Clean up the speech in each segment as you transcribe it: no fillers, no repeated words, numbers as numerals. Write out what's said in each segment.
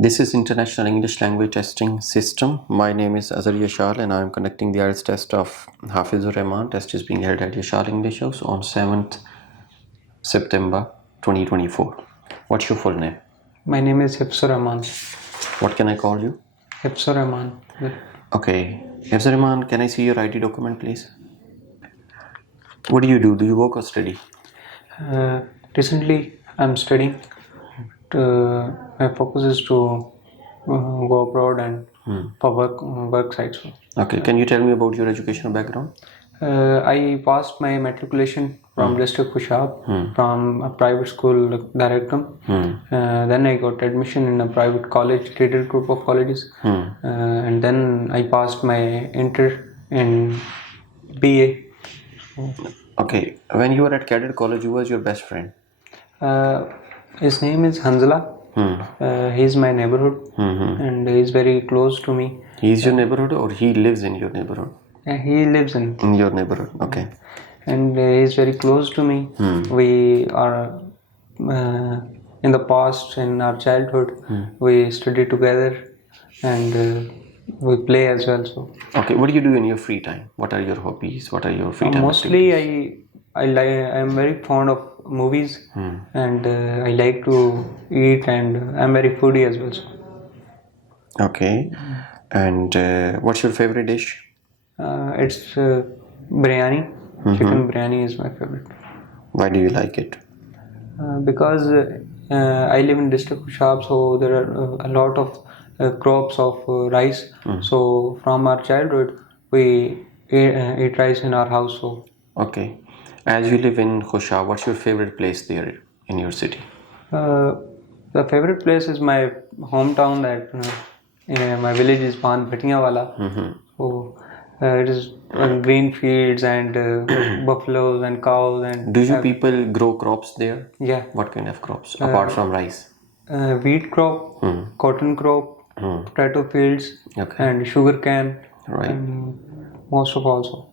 This is International English Language Testing System. My name is Yashal and I am conducting the IELTS test of Hafizur Rahman. Test is being held at Yashal English House on 7th September 2024. What's your full name? My name is Hafizur Rahman. What can I call you? Hafizur Rahman. Okay. Hafizur Rahman, can I see your ID document, please? What do? Do you work or study? Recently, I'm studying. My focus is to go abroad and for work sites. Okay. Can you tell me about your educational background? I passed my matriculation from district Kushab from a private school Directum. Then I got admission in a private college, cadet group of colleges, and then I passed my inter in BA. Okay. When you were at cadet college, who was your best friend? His name is Hanzala. He's my neighborhood, and he's very close to me. He's your neighborhood, or he lives in your neighborhood? He lives in your neighborhood. Okay. And he's very close to me. We are in the past, in our childhood, we study together and we play as well. So Okay. What do you do in your free time? What are your hobbies? What are your free time mostly activities? I am very fond of movies, and I like to eat, and I'm very foodie as well. So. Okay. And what's your favorite dish? It's biryani. Chicken biryani is my favorite. Why do you like it? Because I live in district Kushab, so there are a lot of crops of rice. So from our childhood, we eat rice in our house. So Okay. As you live in Khoshaw, what's your favorite place there in your city? the favorite place is my hometown. That my village is Pan Bhatiyawala. So it is green fields and buffaloes and cows and. Do you people grow crops there? Yeah. What kind of crops apart from rice? Wheat crop, cotton crop, potato fields, Okay. and sugar cane. Right. And most of also.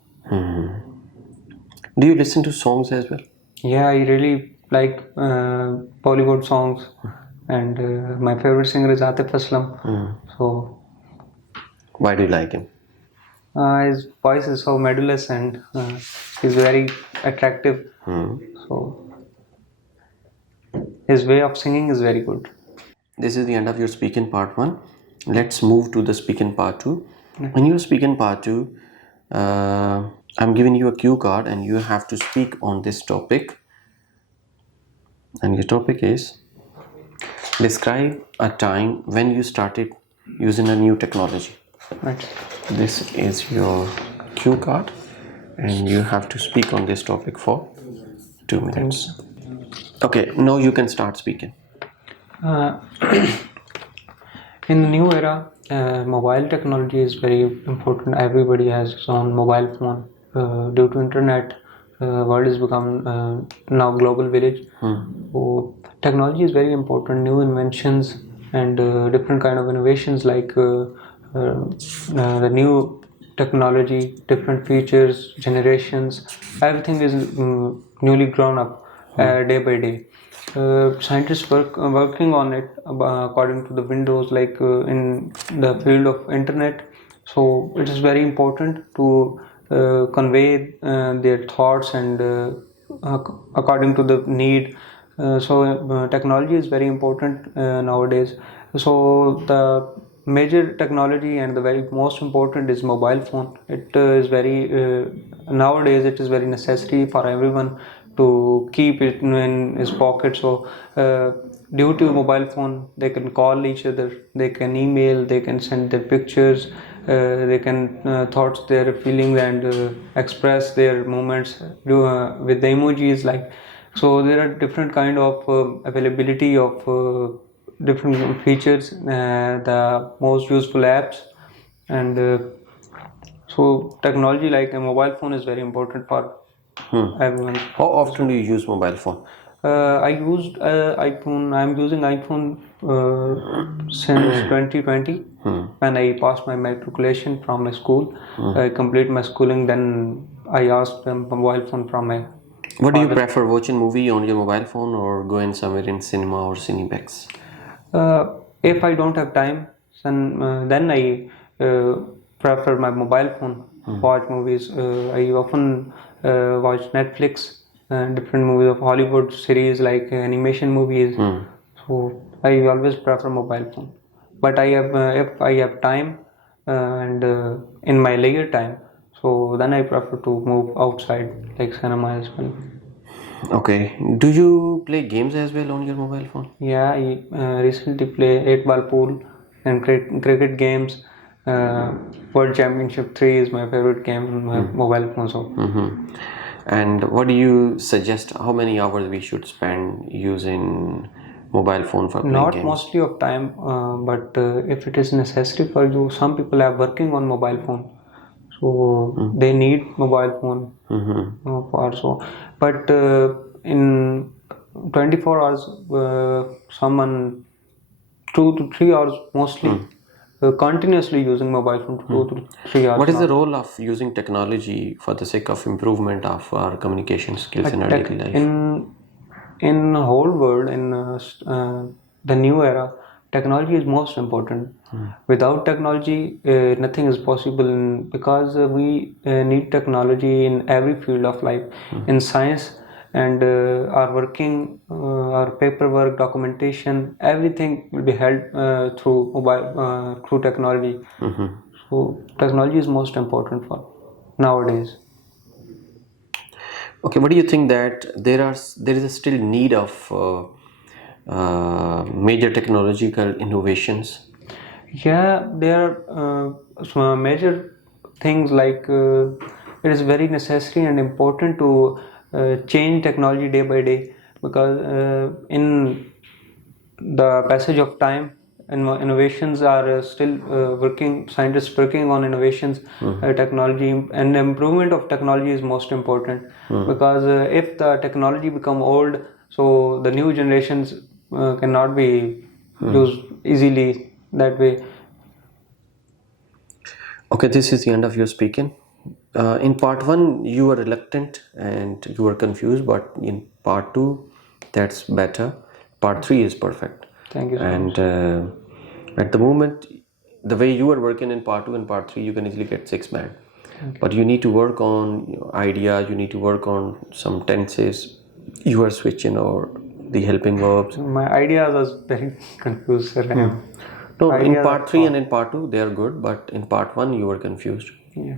Do you listen to songs as well? Yeah, I really like Bollywood songs, and my favorite singer is Atif Aslam. So Why do you like him? his voice is so melodious and he's very attractive. So his way of singing is very good. This is the end of your speaking part 1. Let's move to the speaking part 2. In your speaking part 2, I'm giving you a cue card and you have to speak on this topic. And your topic is describe a time when you started using a new technology. Right. This is your cue card and you have to speak on this topic for 2 minutes. Okay, now you can start speaking. In the new era, mobile technology is very important. Everybody has his own mobile phone. Due to internet, world has become now global village. So technology is very important. New inventions and different kind of innovations like the new technology, different features, generations. Everything is newly grown up day by day. Scientists working on it according to the windows, like in the field of internet. So it is very important to convey their thoughts and according to the need. Technology is very important nowadays. So the major technology and the very most important is mobile phone. It is very nowadays it is very necessary for everyone to keep it in his pocket. So due to mobile phone, they can call each other, they can email, they can send their pictures, they can thoughts their feelings and express their moments with the emojis. Like, so there are different kind of availability of different features, the most useful apps, and so technology like a mobile phone is very important for everyone. How often do you use mobile phone? I used iPhone. I'm using iPhone since 2020 when I passed my matriculation from my school. I complete my schooling. Then I asked a mobile phone from my. What do you prefer, watching movie on your mobile phone or going somewhere in cinema or Cinebex? If I don't have time, then I prefer my mobile phone. Watch movies. I often watch Netflix and different movies of Hollywood series like animation movies. So I always prefer mobile phone. But I have if I have time and in my leisure time, so then I prefer to move outside like cinema as well. Okay. Do you play games as well on your mobile phone? Yeah, I recently play 8 ball pool and cricket games. Uh, World Championship 3 is my favorite game on my mobile phone. So And what do you suggest? How many hours we should spend using mobile phone for playing not games? mostly of time, but if it is necessary for you, some people are working on mobile phone, so they need mobile phone for so. But in 24 hours, someone 2 to 3 hours mostly. Continuously using mobile phone for 2 to 3 hours. What is the now. role of using technology for the sake of improvement of our communication skills in our daily life? In whole world the new era, technology is most important. Without technology, nothing is possible because we need technology in every field of life, in science and our working, our paperwork, documentation, everything will be held through mobile, through technology. So technology is most important for nowadays. Okay, what do you think that there is a still need of major technological innovations? Yeah, there are some major things like it is very necessary and important to change technology day by day, because in the passage of time, innovations are still working, scientists working on innovations, technology, and improvement of technology is most important, because if the technology become old, so the new generations cannot be used easily that way. Okay, this is the end of your speaking. In part one, you were reluctant and you were confused, but in part two, that's better. Part three is perfect. Thank you so And much. at the moment, the way you are working in part two and part three, you can easily get 6 band. But you need to work on your idea, you need to work on some tenses, you are switching or the helping verbs. My idea was very confused, sir. No, in Ideas part are three and far. in part two, they are good, but in part one, you were confused. Yeah.